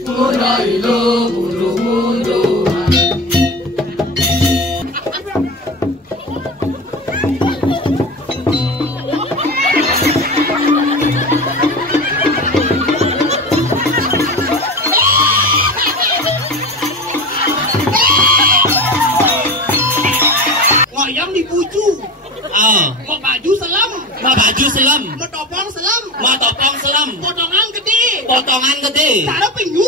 Ngoyong dibuju. Mau baju selam. Mau baju selam. Mau topong selam. Mau topong selam. Potongan gede. Potongan gede. Cara penyu.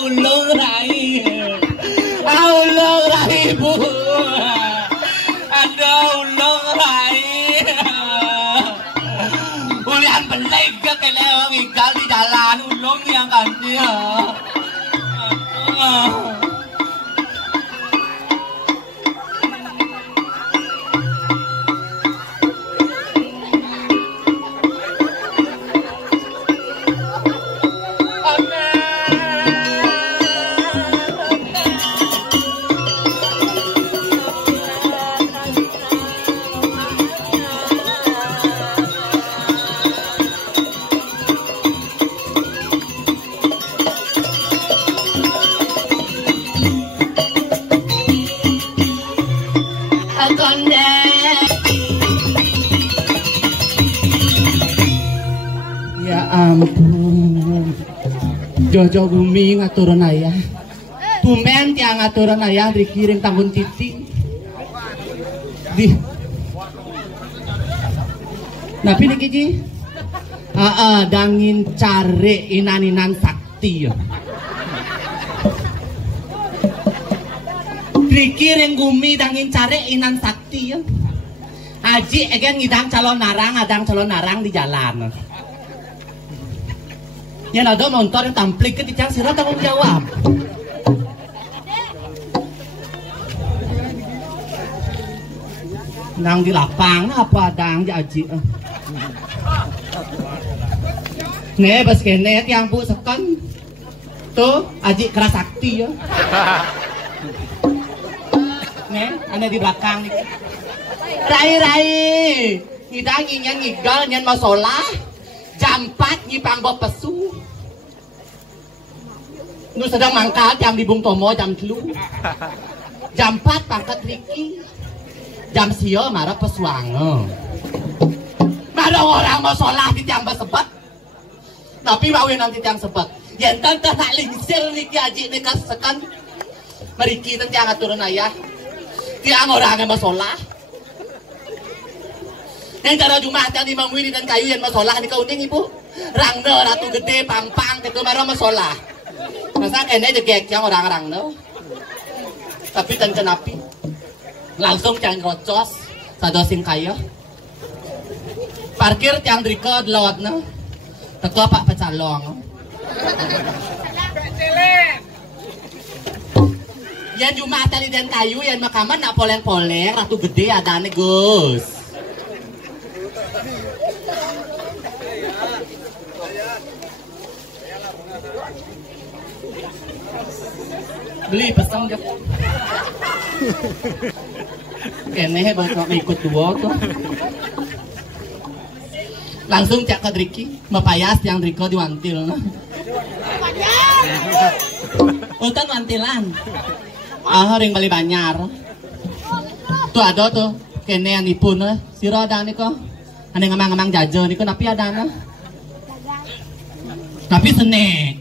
Ulung rai. Ulung rai bu. Ada ulung rai. Ulian belega kelewang igal di jalan ulung yang ganti. Ya ampun, Jojo Bumi ngaturan ayah, tumen tiang ngaturan ayah dikirim tanggung titik, Napi nih Kiki, dangin care inan sakti ya. Dikirim Gumi dangin care inan sakti ya. Aji egen ngidang calon narang di jalan. Yang ada motor yang tamplik ke tiang sirah tanggung jawab. Nang di lapang apa dang di aji. Nih bas kene tiang bu sekan. Tuh aji keras sakti ya. Nih ane di belakang nih. Rai ngidang nyan ngigal nyan masalah jam 4 ngipang bawa pesu nu sedang mangkal jam di Bung Tomo jam 3 jam 4 pangkat Riki jam sio marah pesuango marah orang masalah di tiang bersebut tapi mau nanti tiang sebut yang tante tak lingsir Riki aji ini kasekan meriki tiang aturan ayah tiang orang yang masalah yang cara Jumatan di Mamwini dan kayu yang masalah di kauning ibu Rangno ratu gede pampang itu marah masalah masa kene jegek yang orang Rangno tapi dan kenapi langsung jangan rocos sadosin kayu parkir yang driko lewatnya teko pak pecalong yang Jumatan di dan kayu yang makaman nak poleng-poleng ratu gede ada nih Gus. Beli pasang jak. Kene bakal ikut dua tuh. Langsung cak ke Driki, mapayas yang Driko diwantil. Utan wantilan. Ring bali Banyar. Tuh ada tuh, kene yang dipun sira ada niko. Ane ngamang-ngamang jajo niko napi ada na. Tapi senek.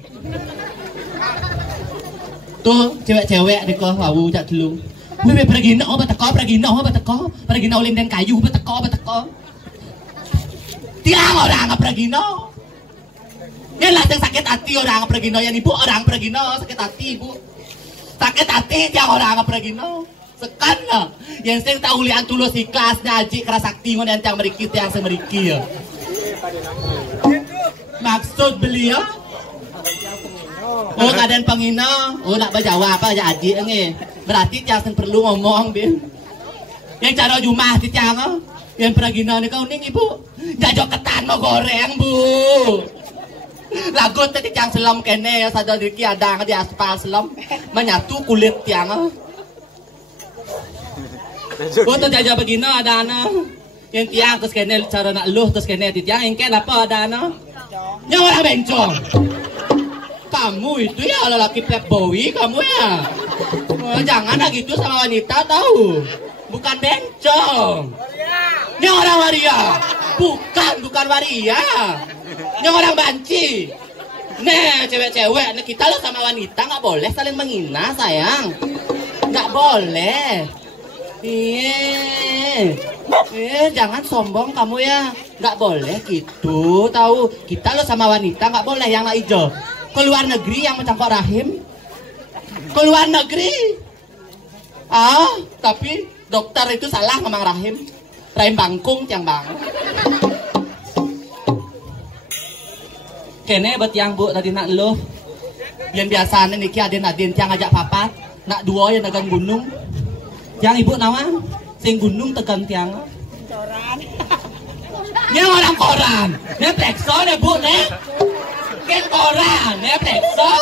Tuh cewek-cewek niko wawu jak dulu. Wih pergi no pergi no linden kayu beteko. Tiang orang pergi no. Yang latih sakit hati orang pergi no yang ibu orang pergi no sakit hati ibu. Sakit hati tiang orang pergi no. Sekan no. Yang sing tahu lian tulus ikhlas ngaji keras sakti ngon yang meriki tiang semeriki ya. Maksud beliau oh keadaan pengino, oh nak berjawab apa aja aji nge. Berarti jangan perlu ngomong bin. Yang cara Jumah di tiang, yang peragino nih kau nih ibu, jajok ketan mau goreng bu. Lagu tadi tiang selam kene ya sadar diki ada di aspal selam menyatu kulit tiang. Oh tuh jaja begini ada yang tiang terus kene cara nak luh terus kene di tiang yang kene apa ada yang orang bencong. Kamu itu ya lelaki playboy kamu ya. Jangan gitu sama wanita tahu. Bukan bencong. Yang orang waria. Bukan waria. Yang orang banci. Nih cewek-cewek, nih kita lo sama wanita nggak boleh saling menghina sayang. Nggak boleh. Jangan sombong kamu ya. Nggak boleh gitu tahu. Kita lo sama wanita nggak boleh yang nak hijau. Keluar negeri yang mencampur rahim. Keluar negeri. Tapi dokter itu salah ngomong rahim. Rahim bangkung tiang bang. Kene bet yang bu tadi nak lo. Yang biasa niki aden tiang ngajak papat. Nak dua yang dagang gunung. Yang ibu nawan sing gunung tekan tiang. Koran. Nya orang koran. Nya plekso nya bu nih. Ken koran, nya plekso.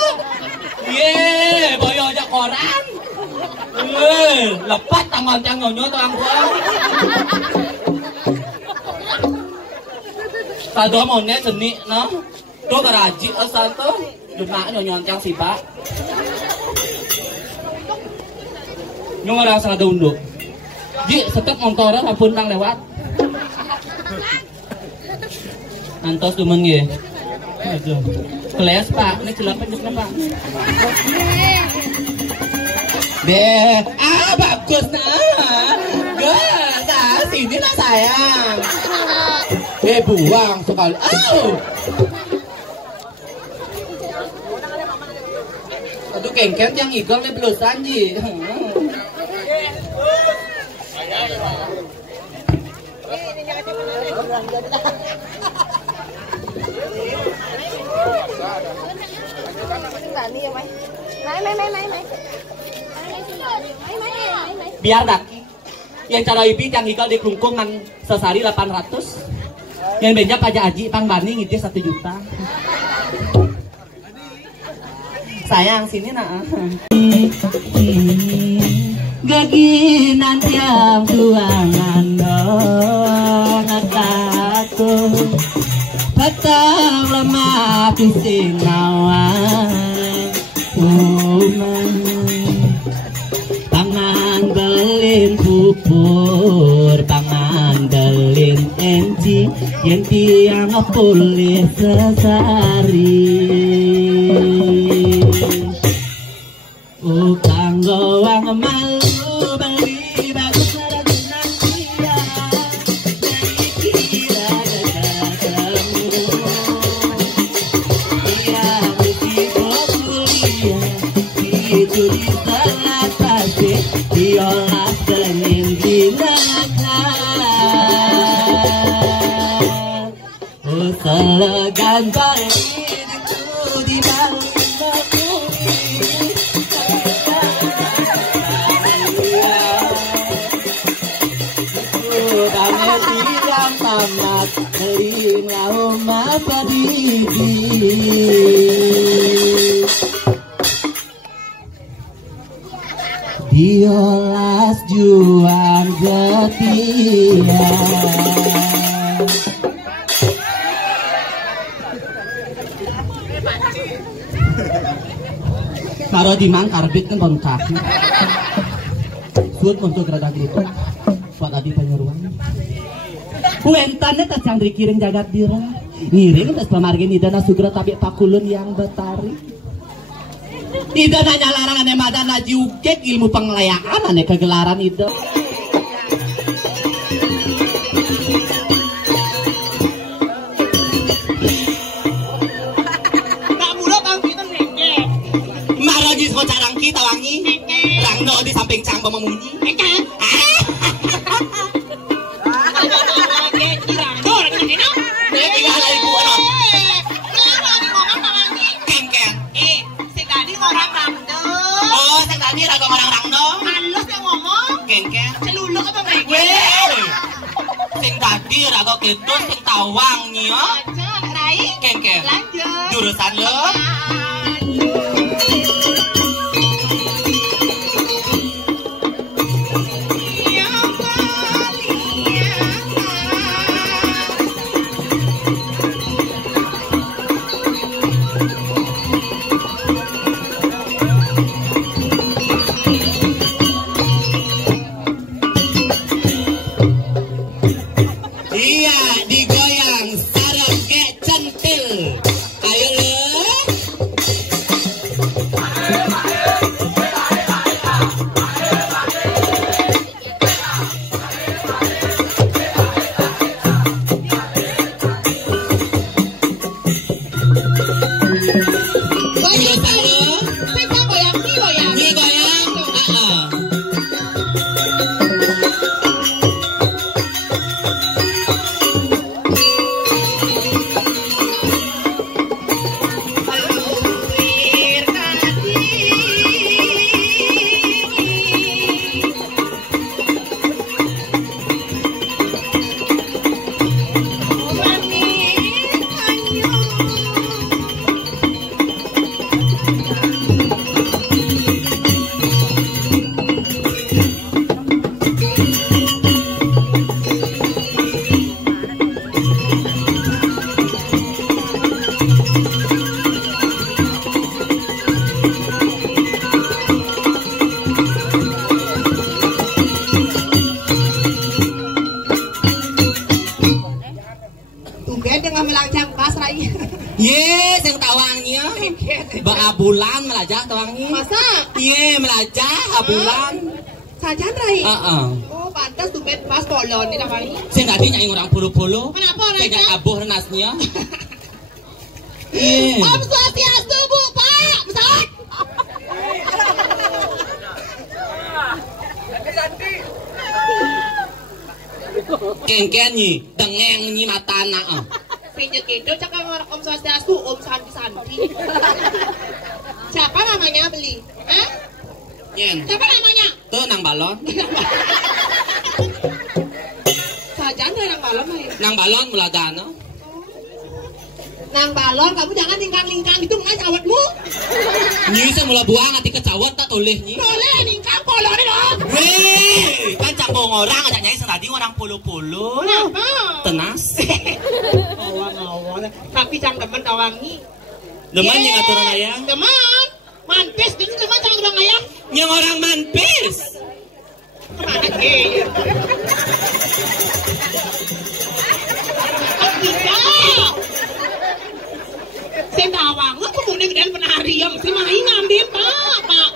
Boyo aja koran. Lepas tangan tiang nyonyo tuang tuang. Kado monnya seni no. Tuh garaji asal tuh. Cuma nyonyo tiang sibak. Nyong orang salah unduk. Ji, setek motornya apun bang lewat. Antos dumen ye. Aduh. Keles pak, ini celap penjuknya pak. Bagus nah. Gas, sini lah sayang. Buang sekali. Aduh kengket yang igol nih belusan ji. Biar daki. Yang cara ibi yang hikal di kelungkungan sesari 800. Yang benjak pajak aji pang bani ngiti 1 juta. Sayang sini nak. Gaginan tiang tuangan dong aku. Patang lemah pising nawan. Pangan belin pupur, pangan belin enci, yang tiang pulih sesari. Ukang goang malu beli bagus ragunan dia. Dari kira ketemu. Dia mesti kuliah. Itu di salah pasti diolah Senin dimakan. Selegan balik itu di balik. Tamat teringau mata didi diolas juang setia. Karo dimang karbit kan bongkak. Suut untuk rada gitu. Buat adi penyeruan. Kuentannya tas yang dikiring jagat dira. Ngiring tas pemargin idana sugra tabi pakulun yang betari. Idana nyalarangan emadana jiukek ilmu penglayaan ane kegelaran itu. Kamu lo bang kita nengke. Maragi sekocarang kita wangi. Rangno di samping canggo memunyi. Sing tadi raga gitu sing tawang nya. Rai. Kengke. Lanjut. jurusan lo. Ye, sing tawangnya bulan melajah tawangnya. Masa? Ye, melajah bulan. Sajan Rai. Oh, pantas tuh bed pas polon di tawangnya. Sing tadi nyai orang puluh-puluh. Kenapa Rai? Kayak abuh renasnya. Ye. Om Swastiastu Bu, Pak. Pesawat. Kengken nyi, dengeng nyi matana. Pinjek itu cakap orang Om Swastiastu, Om Santi. Siapa namanya beli? Hah? Yen. Siapa namanya? Tuh nang balon. Sajan dari nang balon main. Nang balon muladana. Nang balon, kamu jangan lingkang-lingkang itu mengenai cawatmu. Nyi saya mula buang hati kecawat tak toleh nyi. Boleh lingkang polon dong. Weh, kan cambung orang ada nyai senadi orang puluh-puluh. Kenapa? Tenas. Awang-awang. Tapi jangan temen tawangi. Deman yang aturan ayang. Teman. Manpis, itu teman jangan orang ayang. Yang orang manpis. Kemana ke? Tidak. Saya tawang, aku mau dengan penari yang si main ngambil pak.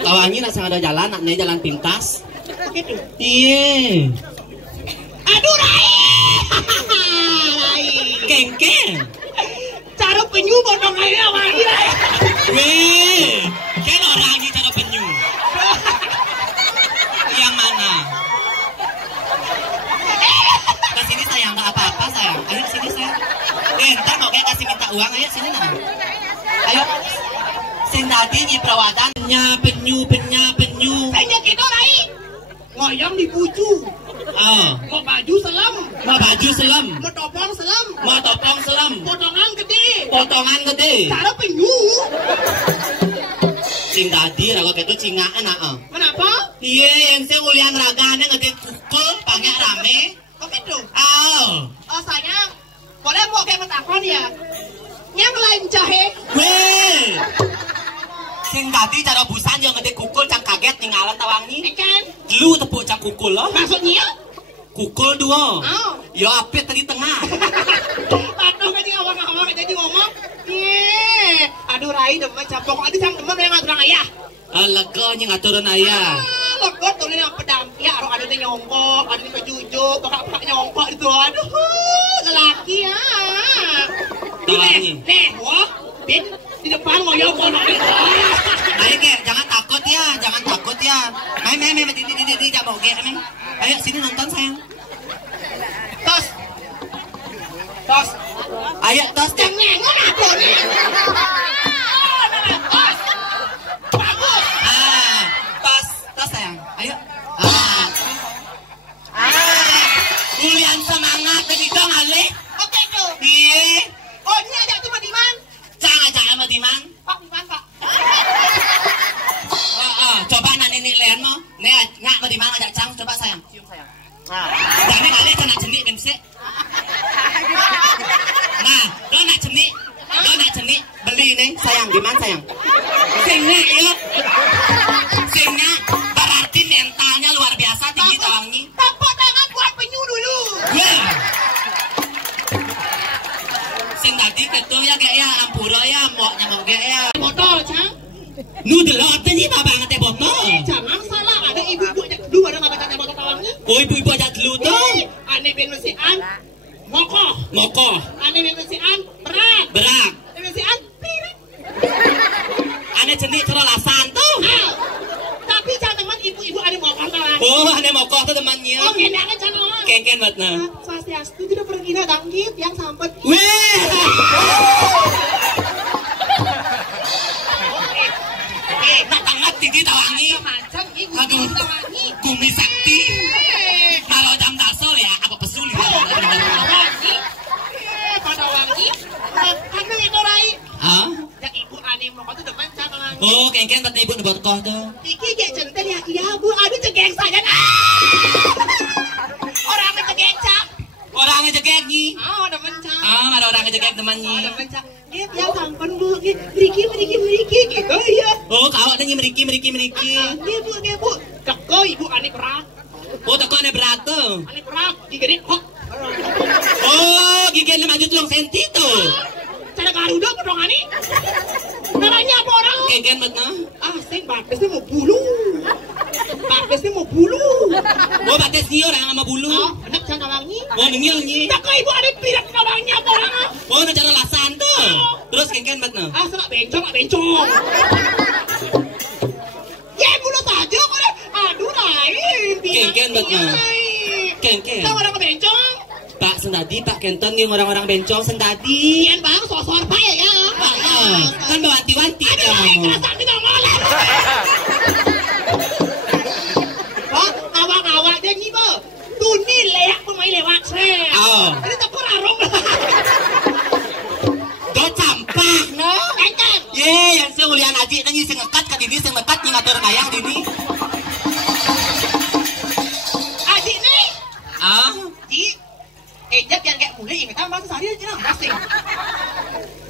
Tawangi nak sang ada jalan, naknya jalan pintas. Begitu. Iya. Aduh Rai. Rai. Kengkeng. Cara penyu bodong aja lagi Rai. Weh, kan orang ini cara penyu. Yang mana? Ke sini sayang, nggak apa-apa sayang. Ayo sini sayang. Ntar kok kayak kasih minta uang, ayo sini nah. Ayo. Sing tadi nyi perawatannya penyu. Saya gitu Rai. Ngoyong di buju. Mau baju selam. Mau topong selam. Potongan gede. Cara penyu. Sing tadi raga ketu cingaan Kenapa? Iya, yang saya ulian raganya ngede kukul, panggil rame. Oh gitu. Oh sayang. Boleh mau kayak metakon ya. Yang lain jahe. Weh. Sing tadi cara busan yang ngede kukul cang kaget tinggalan tawangi. Kan? Lu tepuk cang kukul loh. Maksudnya? Kukul dua. Yo apit tadi tengah. Aduh kan awang-awang jadi ngomong. Iya. Aduh Rai demen capok. Aduh sang demen yang ngaturang ayah. Lega nya ngaturan ayah. Lega tuh yang pedang. Ya orang ada yang nyongkok, ada yang kejujuk, bakal nyongkok itu. Aduh, lelaki ya. Tawangi. Nih, wah, bin di depan ngoyong kono. Ayo ke, jangan takut ya. Main, di jabok ke, ayo sini nonton sayang. Tos. Ayo tos. Jangan nengok aku nih. Tos. Bagus. Tos sayang. Ayo. Ulian semangat tadi dong Ale. Oke tuh. Iya. Gimana sayang? Sengnya ya. Sengnya berarti mentalnya luar biasa tinggi tawangnya. Tepuk tangan buat penyu dulu. Ya. Sing tadi ketua ya kayak ya ampura ya mau kayak ya. Botol, Cang. Nu delok nih bapak ngate botol. Jangan salah, ada ibu-ibu aja dulu ada ngabacan botol tawangnya. Oh ibu-ibu aja dulu tuh. Ane ben mesian mokoh. Mokoh. Ane ben mesian berat. Berak. Ane mesian pirit. Ane jenis cerolasan tuh. Tapi jangan teman ibu-ibu ane mokoh tawang. Oh ane mokoh tuh temannya. Oh, kenangan jangan. Ken banget nah. Swastiastu tidak pergi dangkit yang sampai. Weh. Natangat titi tawangi. Macam ibu Aduh. tawangi. Gumi sakti. Kalau jam dasar ya apa pesul ya. Wangi. Pada wangi. Karena itu rai. Hah? Yang ibu ane mokoh itu depan jangan wangi. Oh ken buat ibu buat koh tuh. Iki gak centel ya, iya bu, aduh cegeng saja. Orang ngejegeng cak. Orang ngejegek nih. Oh, demen cak. Ada orang ngejegek temannya. Oh, demen cak. Yang sampun bu, meriki gitu ya. Oh kau ada meriki. Nih bu, teko ibu ane berat. Oh teko ane berat tuh. Ane berat, gigit hok. Oh gigi 5 juta senti tuh. Cara Garuda pedong ane. Namanya apa orang? Ken banget nah. Sing batasnya mau bulu. Batasnya mau bulu. Oh batas nih orang sama bulu. Oh, enak jangan wangi. Oh nengil nih. Teko ibu ane pirat namanya apa orang? Oh ada cara lasan tuh. Terus ken banget nah. Senak bencong. Ya bulu saja kok. Aduh lain. Ken banget nah. Ken. Kau orang bencong. Pak sendadi Pak Kenton yang orang-orang bencong sendadi. Kian bang sosor pak ya. Kan bawanti-wanti kamu. kamu. Kerasa tidak malah. Oh, awak-awak dia ni ba. Tu ni leak pemain lewat saya. Oh. Ini tak kurang rong. Do campak no. Kan. Ye yang seulian aji nanti sing ngekat ka dini sing ngekat ning ngatur kayang dini. Adik ni. Ji. Ejak yang kayak mulai ini kan bahasa sehari aja masing.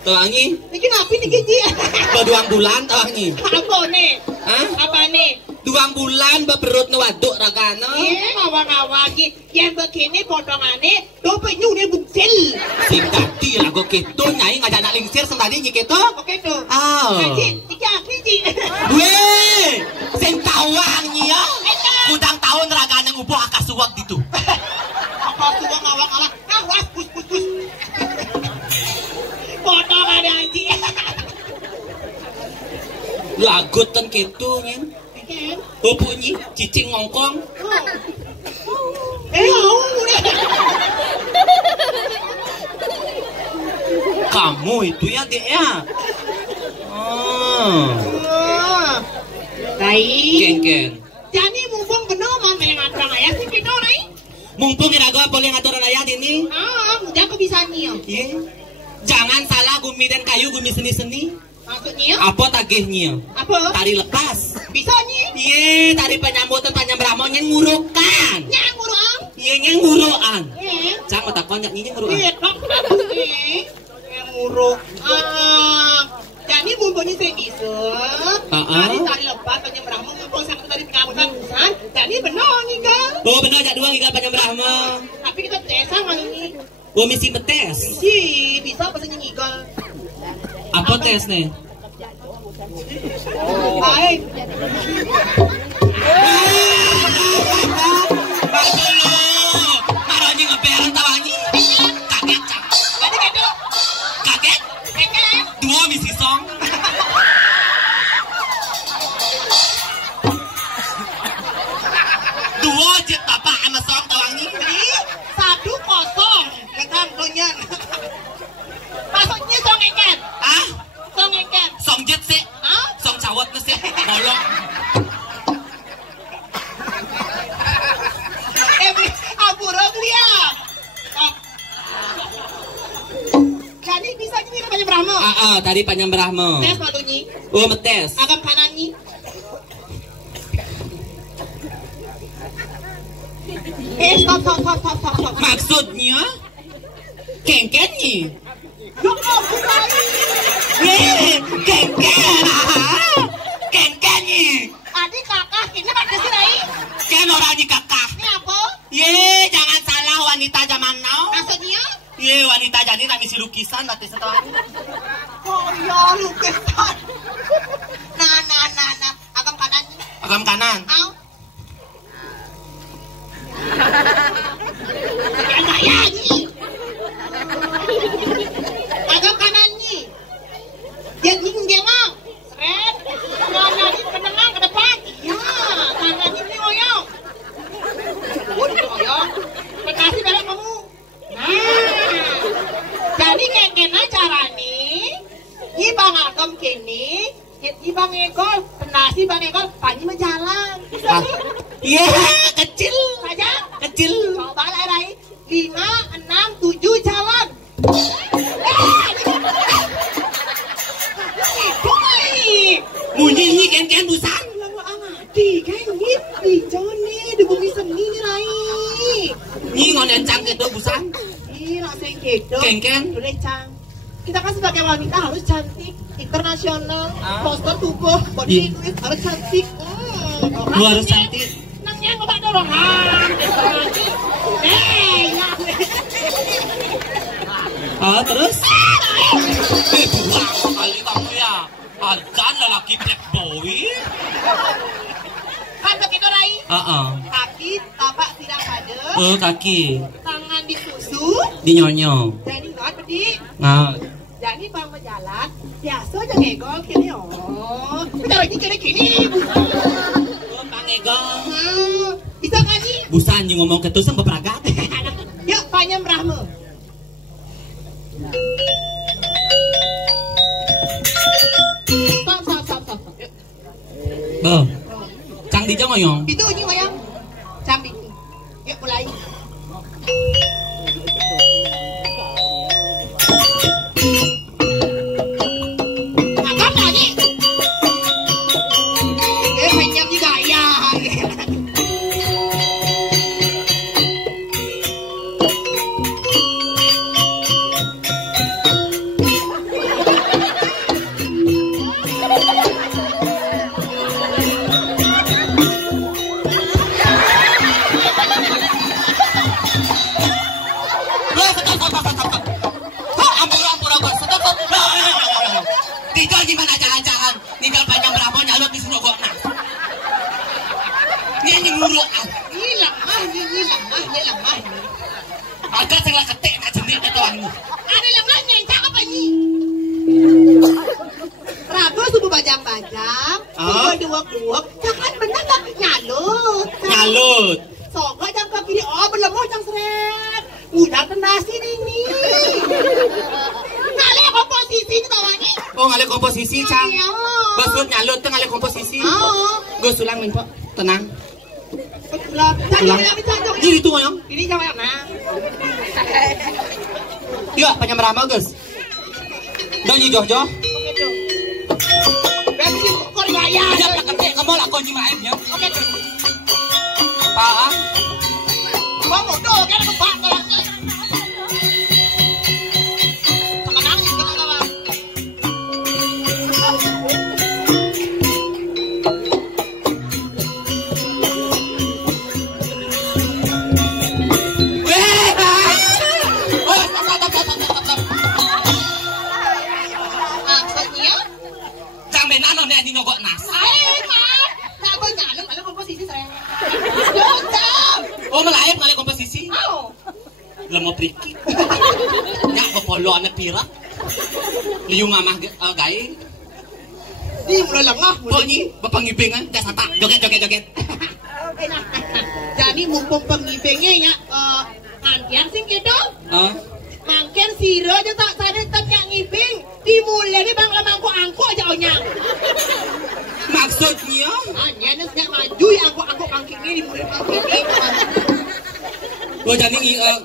Tawangi. Ini napi ni Ji. Beduang bulan tawangi. Apa ni? Apa ni? 2 bulan beperut nu waduk ragana. Ngawang-ngawang yang begini potongane do penyu ni buksil. Sing tadi lagu keto nyai ngajak nak lingsir sing tadi nyi keto. Oke tu. Ji, iki aku Ji. Weh, sing tawang nyi ya. Kudang tahun ragana ngubuh akas suwak ditu. Apa suwak ngawang-ngawang. Awas pus. Potongane Ji. Lagut ten keto nyen. Kan? Bunyi cicing ngongkong. Kamu itu ya dek ya. Baik. Ken. Jadi mumpung kena mama yang ngatur ayah sih kita nih. Mumpung irago boleh ngatur ayat ini. Mudah aku bisa nih. Jangan salah gumi dan kayu gumi seni-seni. Maksudnya? Apa tagihnya? Apa? Tari lepas. Bisa nih. Tari penyambutan penyambramo yang ngurukan. Yang ngurukan? Yang ngurukan. Jangan takon jak nyi ngurukan. Yang ngurukan. Jadi mumpungnya saya bisa. Tari lepas penyambramo mumpung saya tadi pengamatan urusan. Jadi benar nih kan? Oh benar jak doang ikan penyambramo. Tapi kita tes sama ini. Oh misi betes. Bisa pesannya ngigal. Apa tes nih? Baik. Dulu, marahnya ngeberan tawangi. Kaget cak. Kaget. 2 misi song. Dua jet bapak sama song tawangi. 1-0. Ketam donya. Maksudnya song ikan. Song ikan. Song jet sih. Song cawat sih. Bolong. Aburong dia. Jadi bisa jadi banyak Brahma. Tadi penyambramo. Tes malunya. Oh metes. Agak kanannya. Stop. Maksudnya kengkennya. Ya ampun. Kengken. si lukisan nanti setelah. Oh iya lukisan. Nah. Agam kanan. Agam kanan. Au. Agam ya ni. Agam kanan ni. Dia ngeng. Seret. Kanan ni ke tengah ke depan. Ya, kanan ni oyong. Oyong. Makasih banyak kamu. Nah. Jadi kena cara ni. Ibang agam kini. Ibang Egol, penasi Bang Egol, Panji menjalan. Iya, kecil. Saja? Kecil. Coba lai 5, 6, 7 jalan. Munyi ken busan. Lalu angadi kan ngiti Joni di bumi seni ni lai. Nyi ngon encang kedo busan. Ih, nak sing kedo. Ken. Boleh cang. Kita kan sebagai wanita harus cantik, internasional, poster tubuh, body duit harus cantik. Lu harus cantik. Nangnya nggak dorongan. Ya. Terus? Berapa kali kamu ya? Azan lelaki black boy. Kan begitu Rai? Kaki tapak tidak pada. Kaki. Tangan disusu. Dinyonyong. Jadi nggak bedi. Nah. Jadi bang berjalan, biasa aja ngegol kini. Oh, kita lagi kini. Bang Egol. Bisa nggak sih? Busan yang ngomong ketusang beperagat. Yuk, Panyam Brahma. Stop. Cang di jong ngoyong. Itu ini ngoyong. Cambi. Yuk mulai. Agam lagi. Panyam juga ya. Gimana jangan-jangan tinggal Panjang Brahma nyalot di sini kok. Ini nguruk. Ini lemah. Agak sing lah ketek nak jendik ketuanmu. Ada lemahnya yang cakap apa ni? Rabu subuh bajang-bajang, dua-dua, jangan benar tak nyalut. Soga jam ke kiri, berlemoh jam seret. Udah tenasi ini. Ngale komposisi itu tawanya. Oh ngale komposisi cang. Iya. Basut nyalut tuh ngale komposisi. Gue sulang min pak, tenang. Pulang. Jadi itu ngoyong. Ini jam yang mana? Yuk Panjang Brahma guys. Dong nyi joh. Oke tuh. Berarti kau riwayat. Ada pakai kamu lah kau nyimainnya. Oke tuh. Pak. Kau mau doh kan aku pak kalau. Nyogok nas. Oh melaib kali komposisi. Lemo priki. Nyak bepolo anak pirak. Liung mamah gae. Di mulai lengah. Pokoknya bepangibingan dah sata joget. Jadi mumpung pengibingnya ya antian sing gitu. Mangken siro aja tak sadar tak ngibing. Dimulai ni bang lamangku angku aja onyang. Maksudnya? Nyenes nyak maju ya angku kangking ini dimulai kangking ini. Oh jadi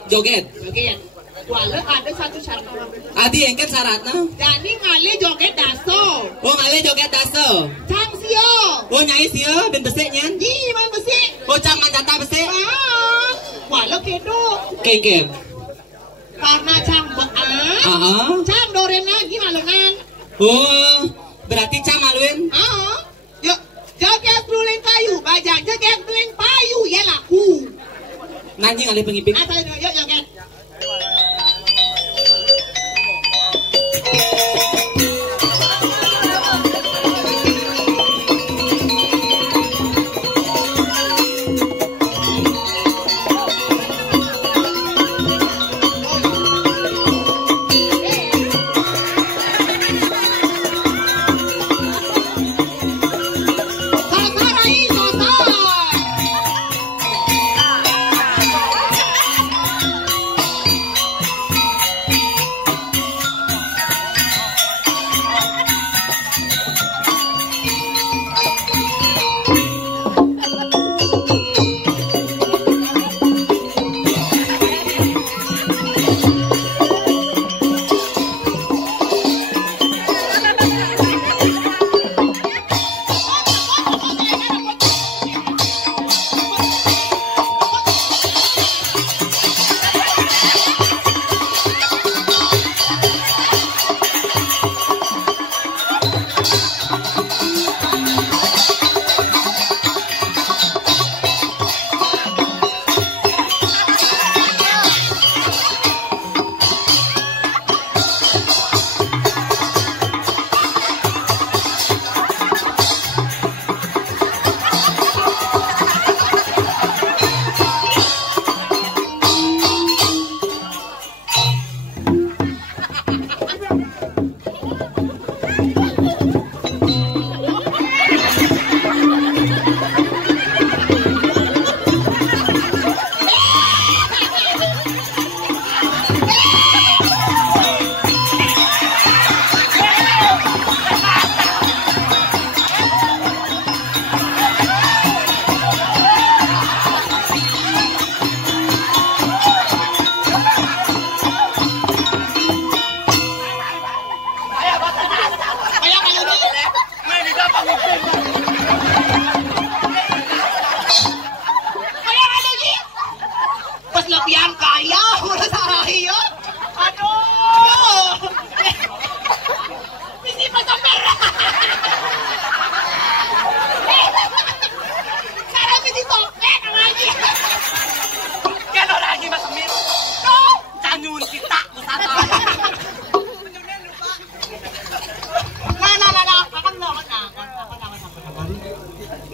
joget? Joget. Walau ada satu syarat. Adi engket syaratnya? Jadi ngale joget daso. Oh ngale joget daso? Cang sio. Oh nyai sio ben beseknya? Iya man besik. Oh cang manjata besek? Walau kedo. Kengkem? Karena cang cang dorena gimalungan. Oh, berarti cang maluin? Yuk, joget beruling kayu, bajang joget beruling payu, ya laku. Nanti ngalih pengiping. Yuk joget.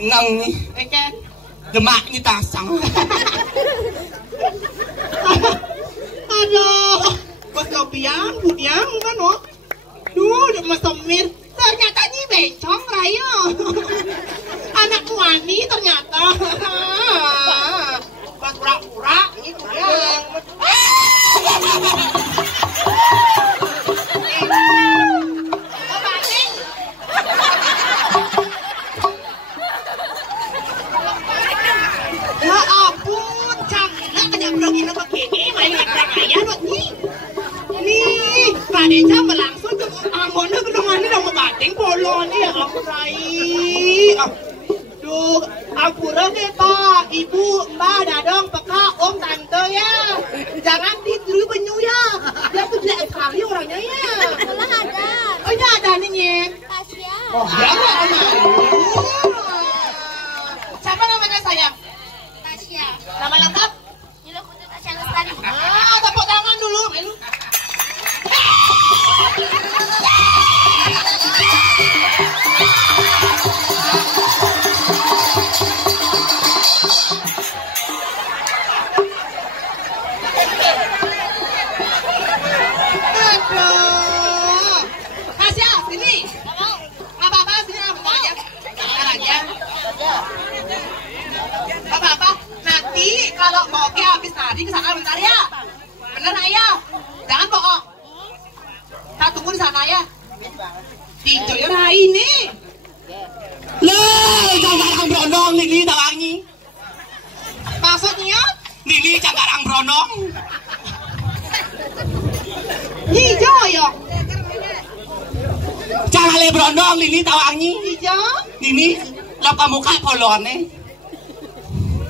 Ngang nih. Engken. Demak ni tasang. Aduh, kos kau biang, budiang kan oh. Duh, udah mesomir. Ternyata nyi bencong raya. Anak wani ternyata. Pas pura-pura nyi budiang. Ya ampun, canggih kena bergina begini, main orang ayah buat ni. Nih, Radenca melangsung ke Ambonnya kedongan ini dong bateng polo nih ya Rai. Duh, ampura deh Pak, Ibu, Mbah, Dadong, Peka, Om, Tante ya. Jangan ditiru penyu ya. Dia tuh jelek sekali orangnya ya. Pulang ada. Oh ini ada nih Nyek. Tasya. Oh ya siapa namanya sayang? Tasya. Nama lengkap? Nilo Putri Tasya Lestari. Tepuk tangan dulu, Melu. Aduh. Tasya, sini. Apa-apa, sini apa aja. Sekarang ya. Apa-apa, nanti kalau Boke habis tadi ke sana bentar ya. Bener ayah, jangan bohong. Kita tunggu di sana ya. Di Joyorai ini. Leh, canggarang brondong Lili tawangi. Maksudnya? Lili canggarang brondong. Hijau ya. Cangale brondong Lili tawangi. Hijau? Lili lapa muka polone.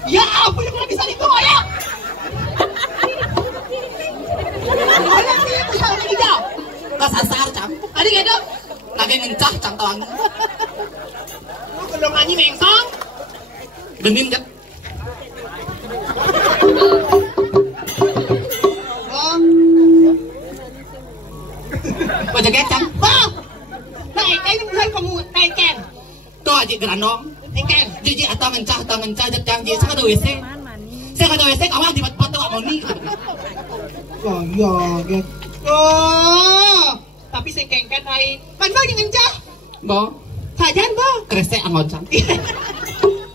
Ya ampun, yang bisa itu ya. Orang ini bisa orang hijau. Kesasar cang. Tadi gitu. Lagi ngencah cang tawangi. Lu kedongannya mengsong. Benin kan? Oh. Kau jaga cang. Bang. Nah, ini bukan kamu teken. Tuh aja geranong. Teken. Jadi atau ngencah jak cang. Jadi saya ada WC. Saya ada WC kawan di pot tuh mau nih. Oh ya, ya. Oh. Tapi saya kengken hai. Man bang yang ngencah. Bo, Sajan bang. kresek angon cang.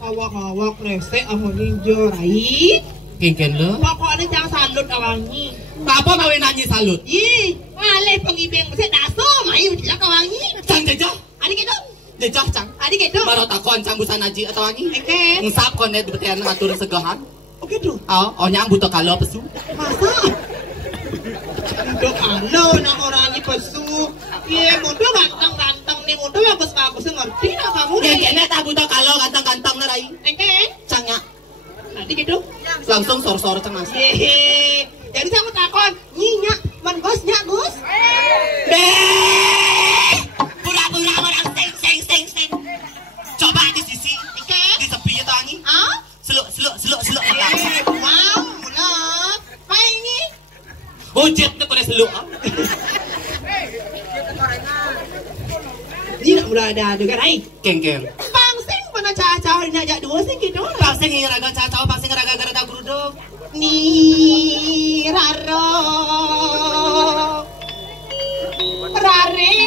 Awak-awak resek sama ninja rai. Kengken lo. Pokoknya jangan salut awangi. Apa mau nanya salut? Ih, ngalih pengibeng mesti daso mai udah kawangi. Cang jejah. Adik itu. Jejah cang. Adik itu. Baru takon cang busan aji atau wangi. Eken. Ngesap konet betian ngatur segahan. Oke tuh. Oh nyang butuh kalau pesu. Masa? Udah kalau nak orangnya pesu. Iya, muda ganteng-ganteng nih, muda bagus-bagus ngerti nak kamu Ya nih. kene tak butuh kalau ganteng-ganteng na rai. Eken. Cangnya Adik itu. langsung sor-sor cang mas. Yehe. Jadi kamu takon, nyinya, man gosnya gus. Beh, pura-pura orang seng. Coba di sisi, di tepi itu angin. Ah? Seluk. Wow, lah. Kayak ini. Hujat tuh kena seluk. Ini nak mula ada juga rai. Kengken. Pangsing mana caca nak jak dua sing gitu. Pasang yang raga cacau, pasang yang raga gara guruduk. Ni raro. Rare.